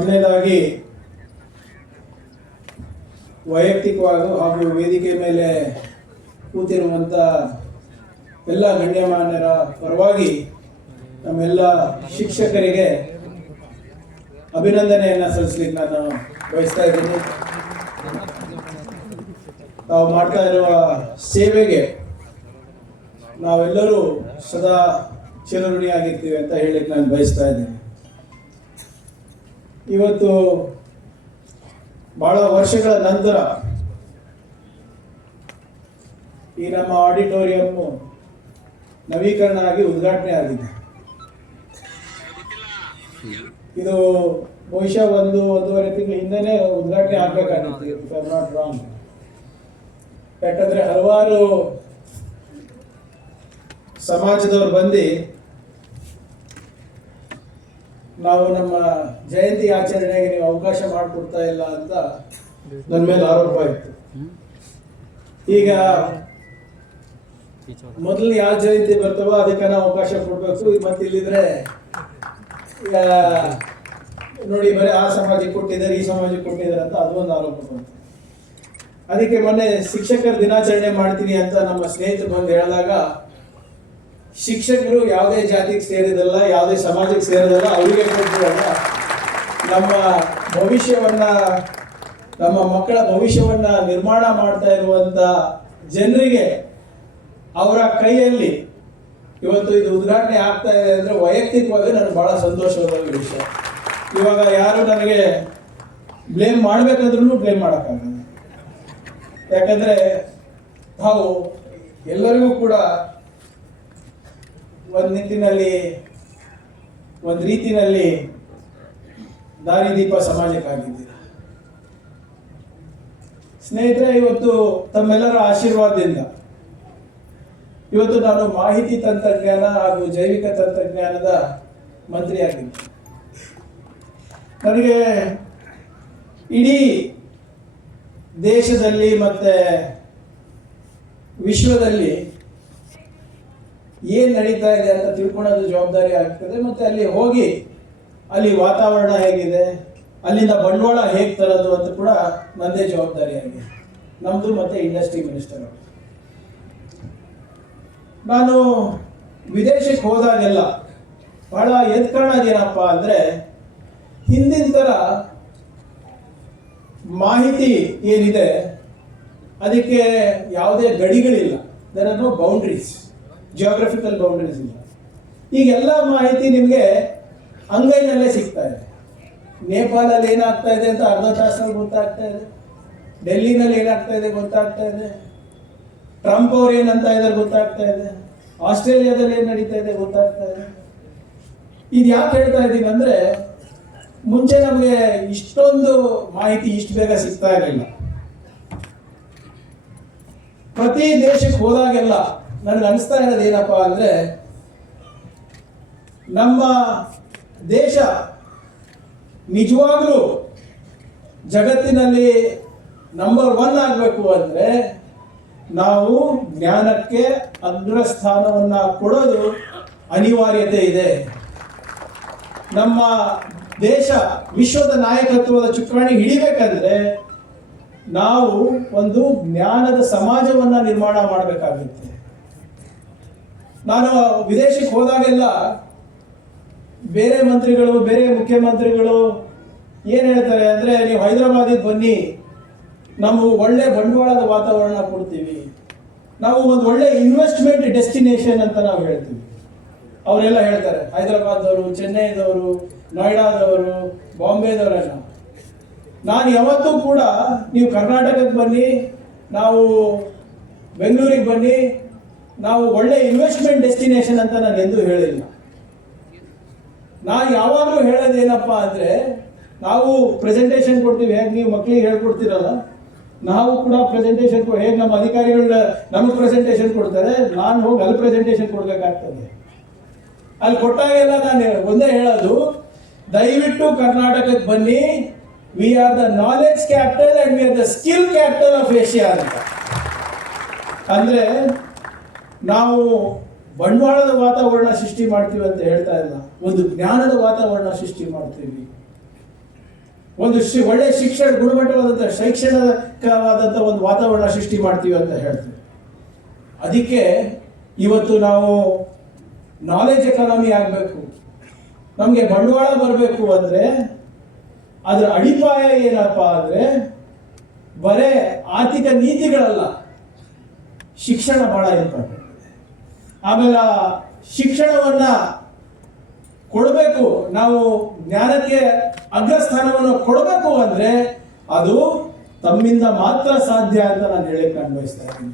ಮೊದಲನೇದಾಗಿ, ವೈಯಕ್ತಿಕವಾಗಿ ಹಾಗೂ ವೇದಿಕೆ ಮೇಲೆ ಕೂತಿರುವಂಥ ಎಲ್ಲ ಗಣ್ಯಮಾನ್ಯರ ಪರವಾಗಿ ನಮ್ಮೆಲ್ಲ ಶಿಕ್ಷಕರಿಗೆ ಅಭಿನಂದನೆಯನ್ನು ಸಲ್ಲಿಸ್ಲಿಕ್ಕೆ ನಾನು ಬಯಸ್ತಾ ಇದ್ದೀನಿ. ತಾವು ಮಾಡ್ತಾ ಇರುವ ಸೇವೆಗೆ ನಾವೆಲ್ಲರೂ ಸದಾ ಚಿರಋಣಿಯಾಗಿರ್ತೀವಿ ಅಂತ ಹೇಳಿಕ್ಕೆ ನಾನು ಬಯಸ್ತಾ ಇದ್ದೀನಿ. ಇವತ್ತು ಬಹಳ ವರ್ಷಗಳ ನಂತರ ಈ ನಮ್ಮ ಆಡಿಟೋರಿಯಂ ನವೀಕರಣ ಆಗಿ ಉದ್ಘಾಟನೆ ಆಗಿದೆ. ಇದು ಬಹುಶಃ ಒಂದು ಒಂದೂವರೆ ತಿಂಗಳ ಹಿಂದೆನೇ ಉದ್ಘಾಟನೆ ಆಗ್ಬೇಕಾಗಿತ್ತು ರಾಂಗ್ ಯಾಕಂದ್ರೆ ಹಲವಾರು ಸಮಾಜದವ್ರು ಬಂದು ನಾವು ನಮ್ಮ ಜಯಂತಿ ಆಚರಣೆಗೆ ನೀವು ಅವಕಾಶ ಮಾಡಿಕೊಡ್ತಾ ಇಲ್ಲ ಅಂತ ನನ್ನ ಮೇಲೆ ಆರೋಪ ಇತ್ತು. ಈಗ ಮೊದಲು ಯಾವ ಜಯಂತಿ ಬರ್ತವೋ ಅದಕ್ಕೆ ನಾವು ಅವಕಾಶ ಕೊಡ್ಬೇಕು. ಮತ್ತೆ ಇಲ್ಲಿದ್ರೆ ನೋಡಿ ಬರೀ ಆ ಸಮಾಜಕ್ಕೆ ಕೊಟ್ಟಿದ್ದಾರೆ, ಈ ಸಮಾಜಕ್ಕೆ ಕೊಟ್ಟಿದ್ದಾರೆ ಅಂತ ಅದೊಂದು ಆರೋಪ ಬಂತು. ಅದಕ್ಕೆ ಮೊನ್ನೆ ಶಿಕ್ಷಕರ ದಿನಾಚರಣೆ ಮಾಡ್ತೀನಿ ಅಂತ ನಮ್ಮ ಸ್ನೇಹಿತರು ಬಂದು ಹೇಳಿದಾಗ ಶಿಕ್ಷಕರು ಯಾವುದೇ ಜಾತಿಗೆ ಸೇರಿದಲ್ಲ, ಯಾವುದೇ ಸಮಾಜಕ್ಕೆ ಸೇರಿದಲ್ಲ, ಅವರಿಗೆ ಕೊಟ್ಟಿರಲ್ಲ ನಮ್ಮ ಭವಿಷ್ಯವನ್ನ, ನಮ್ಮ ಮಕ್ಕಳ ಭವಿಷ್ಯವನ್ನ ನಿರ್ಮಾಣ ಮಾಡ್ತಾ ಇರುವಂತ ಜನರಿಗೆ ಅವರ ಕೈಯಲ್ಲಿ ಇವತ್ತು ಇದು ಉದ್ಘಾಟನೆ ಆಗ್ತಾ ಇದೆ ಅಂದ್ರೆ ವೈಯಕ್ತಿಕವಾಗಿ ನನಗೆ ಬಹಳ ಸಂತೋಷವಾದ ವಿಷಯ. ಇವಾಗ ಯಾರು ನನಗೆ ಬ್ಲೇಮ್ ಮಾಡ್ಬೇಕಾದ್ರೂ ಬ್ಲೇಮ್ ಮಾಡೋಕ್ಕಾಗಲ್ಲ. ಯಾಕಂದ್ರೆ ನಾವು ಎಲ್ಲರಿಗೂ ಕೂಡ ಒಂದು ನಿಟ್ಟಿನಲ್ಲಿ, ಒಂದು ರೀತಿಯಲ್ಲಿ ದಾರಿದೀಪ ಸಮಾಜಕ್ಕಾಗಿದ್ದೀರ? ಸ್ನೇಹಿತರೆ, ಇವತ್ತು ತಮ್ಮೆಲ್ಲರ ಆಶೀರ್ವಾದದಿಂದ, ಇವತ್ತು ನಾನು ಮಾಹಿತಿ ತಂತ್ರಜ್ಞಾನ ಹಾಗೂ ಜೈವಿಕ ತಂತ್ರಜ್ಞಾನದ ಮಂತ್ರಿಯಾಗಿದ್ದೆ. ನನಗೆ ಇಡೀ ದೇಶದಲ್ಲಿ ಮತ್ತೆ ವಿಶ್ವದಲ್ಲಿ ಏನ್ ನಡೀತಾ ಇದೆ ಅಂತ ತಿಳ್ಕೊಳ್ಳೋದು ಜವಾಬ್ದಾರಿ ಆಗ್ತದೆ. ಮತ್ತೆ ಅಲ್ಲಿ ಹೋಗಿ ಅಲ್ಲಿ ವಾತಾವರಣ ಹೇಗಿದೆ, ಅಲ್ಲಿಂದ ಬಂಡವಾಳ ಹೇಗೆ ತರೋದು ಅಂತ ಕೂಡ ನಂದೇ ಜವಾಬ್ದಾರಿ ಆಗಿದೆ. ನಮ್ದು ಮತ್ತೆ ಇಂಡಸ್ಟ್ರಿ ಮಿನಿಸ್ಟರ್ ನಾನು ವಿದೇಶಕ್ಕೆ ಹೋದಾಗೆಲ್ಲ ಬಹಳ ಏನಪ್ಪ ಅಂದ್ರೆ ಹಿಂದಿನ ಥರ ಮಾಹಿತಿ ಏನಿದೆ, ಅದಕ್ಕೆ ಯಾವುದೇ ಗಡಿಗಳಿಲ್ಲ. There are no boundaries geographical boundaries ಇಲ್ಲ. ಈಗೆಲ್ಲ ಮಾಹಿತಿ ನಿಮಗೆ ಅಂಗೈನಲ್ಲೇ ಸಿಗ್ತಾ ಇದೆ. ನೇಪಾಳಲ್ಲಿ ಏನಾಗ್ತಾ ಇದೆ ಅಂತ ಅರ್ಧ ತಾಸಲ್ಲಿ ಗೊತ್ತಾಗ್ತಾ ಇದೆ. ಡೆಲ್ಲಿನಲ್ಲಿ ಏನಾಗ್ತಾ ಇದೆ ಗೊತ್ತಾಗ್ತಾ ಇದೆ. ಟ್ರಂಪ್ ಅವ್ರು ಏನಂತ ಇದ್ದಾರೆ ಗೊತ್ತಾಗ್ತಾ ಇದೆ. ಆಸ್ಟ್ರೇಲಿಯಾದಲ್ಲಿ ಏನು ನಡೀತಾ ಇದೆ ಗೊತ್ತಾಗ್ತಾ ಇದೆ. ಇದು ಯಾಕೆ ಹೇಳ್ತಾ ಇದ್ದೀನಿ ಅಂದ್ರೆ ಮುಂಚೆ ನಮಗೆ ಇಷ್ಟೊಂದು ಮಾಹಿತಿ ಇಷ್ಟು ಬೇಗ ಸಿಗ್ತಾ ಇರಲಿಲ್ಲ. ಪ್ರತಿ ದೇಶಕ್ಕೆ ಹೋದಾಗೆಲ್ಲ ನನಗೆ ಅನಿಸ್ತಾ ಇರೋದು ಏನಪ್ಪ ಅಂದರೆ, ನಮ್ಮ ದೇಶ ನಿಜವಾಗ್ಲೂ ಜಗತ್ತಿನಲ್ಲಿ ನಂಬರ್ ಒನ್ ಆಗಬೇಕು ಅಂದರೆ, ನಾವು ಜ್ಞಾನಕ್ಕೆ ಅಗ್ರಸ್ಥಾನವನ್ನು ಕೊಡೋದು ಅನಿವಾರ್ಯತೆ ಇದೆ. ನಮ್ಮ ದೇಶ ವಿಶ್ವದ ನಾಯಕತ್ವದ ಚುಕ್ಕಾಣಿ ಹಿಡಿಬೇಕಂದ್ರೆ, ನಾವು ಒಂದು ಜ್ಞಾನದ ಸಮಾಜವನ್ನ ನಿರ್ಮಾಣ ಮಾಡಬೇಕಾಗುತ್ತೆ. ನಾನು ವಿದೇಶಕ್ಕೆ ಹೋದಾಗೆಲ್ಲ ಬೇರೆ ಮಂತ್ರಿಗಳು, ಬೇರೆ ಮುಖ್ಯಮಂತ್ರಿಗಳು ಏನು ಹೇಳ್ತಾರೆ ಅಂದರೆ, ನೀವು ಹೈದರಾಬಾದಿಗೆ ಬನ್ನಿ. ನಾವು ಒಳ್ಳೆ ಬಂಡವಾಳದ ವಾತಾವರಣ ಕೊಡ್ತೀವಿ. ನಾವು ಒಂದು ಒಳ್ಳೆ ಇನ್ವೆಸ್ಟ್ಮೆಂಟ್ ಡೆಸ್ಟಿನೇಷನ್ ಅಂತ ನಾವು ಹೇಳ್ತೀವಿ. ಅವರೆಲ್ಲ ಹೇಳ್ತಾರೆ, ಹೈದರಾಬಾದ್ದವರು, ಚೆನ್ನೈದವರು, ನೋಯ್ಡಾದವರು, ಬಾಂಬೆದವರೆಲ್ಲ. ನಾನು ಯಾವತ್ತೂ ಕೂಡ ನೀವು ಕರ್ನಾಟಕಕ್ಕೆ ಬನ್ನಿ, ನಾವು ಬೆಂಗಳೂರಿಗೆ ಬನ್ನಿ ನಾವು ಒಳ್ಳೆ ಇನ್ವೆಸ್ಟ್ಮೆಂಟ್ ಡೆಸ್ಟಿನೇಷನ್ ಅಂತ ನಾನು ಎಂದೂ ಹೇಳಿಲ್ಲ. ನಾನು ಯಾವಾಗಲೂ ಹೇಳೋದೇನಪ್ಪ ಅಂದರೆ, ನಾವು ಪ್ರೆಸೆಂಟೇಷನ್ ಕೊಡ್ತೀವಿ, ಹೇಗೆ ನೀವು ಮಕ್ಕಳಿಗೆ ಹೇಳ್ಕೊಡ್ತೀರಲ್ಲ? ನಾವು ಕೂಡ ಪ್ರೆಸೆಂಟೇಷನ್ ಹೇಗೆ ನಮ್ಮ ಅಧಿಕಾರಿಗಳ ನಮಗೆ ಪ್ರೆಸೆಂಟೇಷನ್ ಕೊಡ್ತಾರೆ, ನಾನು ಹೋಗಿ ಅಲ್ಲಿ ಪ್ರೆಸೆಂಟೇಷನ್ ಕೊಡಬೇಕಾಗ್ತದೆ. ಅಲ್ಲಿ ಕೊಟ್ಟಾಗೆಲ್ಲ ನಾನು ಒಂದೇ ಹೇಳೋದು, ದಯವಿಟ್ಟು ಕರ್ನಾಟಕಕ್ಕೆ ಬನ್ನಿ we are the knowledge capital and we are the skill capital of Asia ಅಂತ. ಅಂದ್ರೆ ನಾವು ಬಂಡವಾಳದ ವಾತಾವರಣ ಸೃಷ್ಟಿ ಮಾಡ್ತೀವಿ ಅಂತ ಹೇಳ್ತಾ ಇಲ್ಲ. ಒಂದು ಜ್ಞಾನದ ವಾತಾವರಣ ಸೃಷ್ಟಿ ಮಾಡ್ತೀವಿ. ಒಂದು ಶಿ, ಒಳ್ಳೆ ಶಿಕ್ಷಣ ಗುಣಮಟ್ಟವಾದಂಥ ಶೈಕ್ಷಣಿಕವಾದಂಥ ಒಂದು ವಾತಾವರಣ ಸೃಷ್ಟಿ ಮಾಡ್ತೀವಿ ಅಂತ ಹೇಳ್ತೀವಿ. ಅದಕ್ಕೆ ಇವತ್ತು ನಾವು ನಾಲೆಜ್ ಎಕಾನಮಿ ಆಗಬೇಕು. ನಮಗೆ ಬಂಡವಾಳ ಬರಬೇಕು ಅಂದರೆ ಅದರ ಅಡಿಪಾಯ ಏನಪ್ಪ ಅಂದರೆ ಬರೇ ಆರ್ಥಿಕ ನೀತಿಗಳಲ್ಲ. ಶಿಕ್ಷಣ ಬಹಳ ಇಂಪಾರ್ಟೆಂಟ್ ಆಮೇಲೆ ಶಿಕ್ಷಣವನ್ನ ಕೊಡಬೇಕು, ನಾವು ಜ್ಞಾನಕ್ಕೆ ಅಗ್ರಸ್ಥಾನವನ್ನು ಕೊಡಬೇಕು ಅಂದ್ರೆ ಅದು ತಮ್ಮಿಂದ ಮಾತ್ರ ಸಾಧ್ಯ ಅಂತ ನಾನು ಹೇಳಕ್ಕೆ ಅನ್ವಯಿಸ್ತಾ ಇದ್ದೀನಿ.